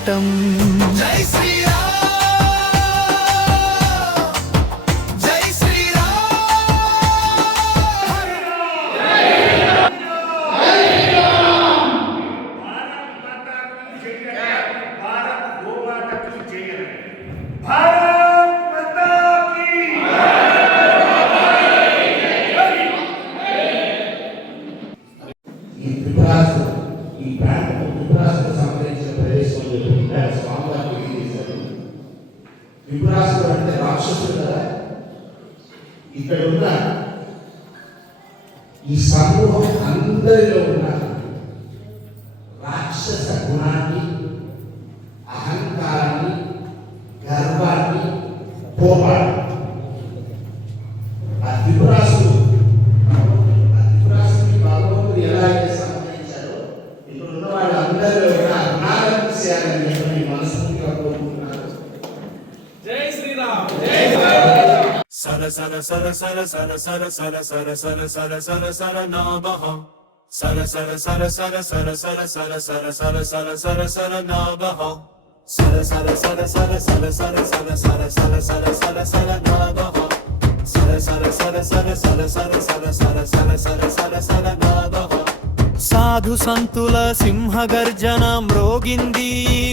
పోరాటం. జై శ్రీరామ్ జై త్రిపురాసులు అంటే రాక్షసులు కదా. ఇక్కడ ఉన్న ఈ సమూహం అందరిలో ఉన్న రాక్షస గుణాన్ని సర సర సర సర సర సర సర సర సర సర సర సర నామః సర సర సర సర సర సర సర సర సర సర సర సర నామః సర సర సర సర సర సర సర సర సర సర సర సర నామః సర సర సర సర సర సర సర సర సర సర సర సర నామః సాధు సంతుల సింహగర్జన మ్రోగింది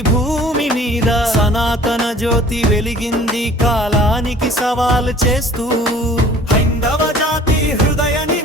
భూమి మీద. సనాతన జ్యోతి వెలిగింది కాలానికి సవాల్ చేస్తూ. హైందవ జాతి హృదయని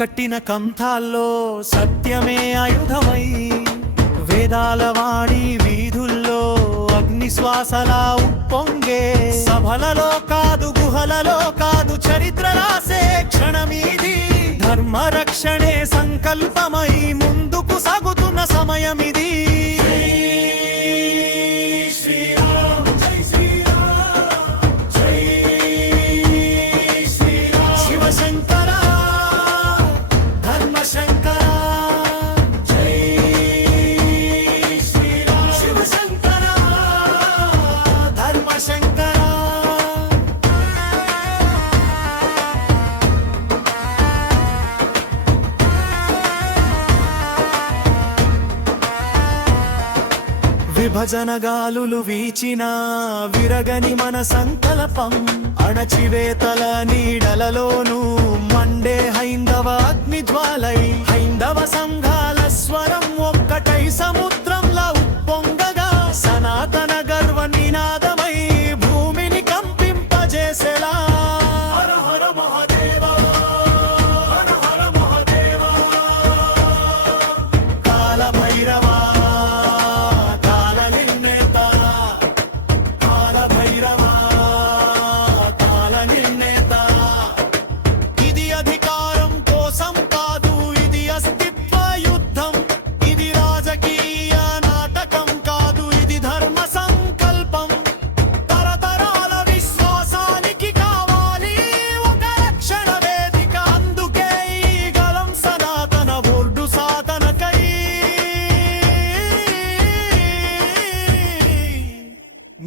కట్టిన కంథాల్లో సత్యమే ఆయుధమై వేదాల వాడి వీధుల్లో అగ్నిశ్వాసలా ఉప్పొంగే. సభలలో కాదు గుహలలో కాదు చరిత్ర రాసే క్షణమీది. ధర్మరక్షణే సంకల్పమై ముందుకు సాగుతున్న సమయమిది. విభజన గాలులు వీచిన విరగని మన సంకల్పం అణచివేతల నీడలలోనూ మండే హైందవ అగ్ని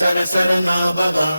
سرسرن آبغا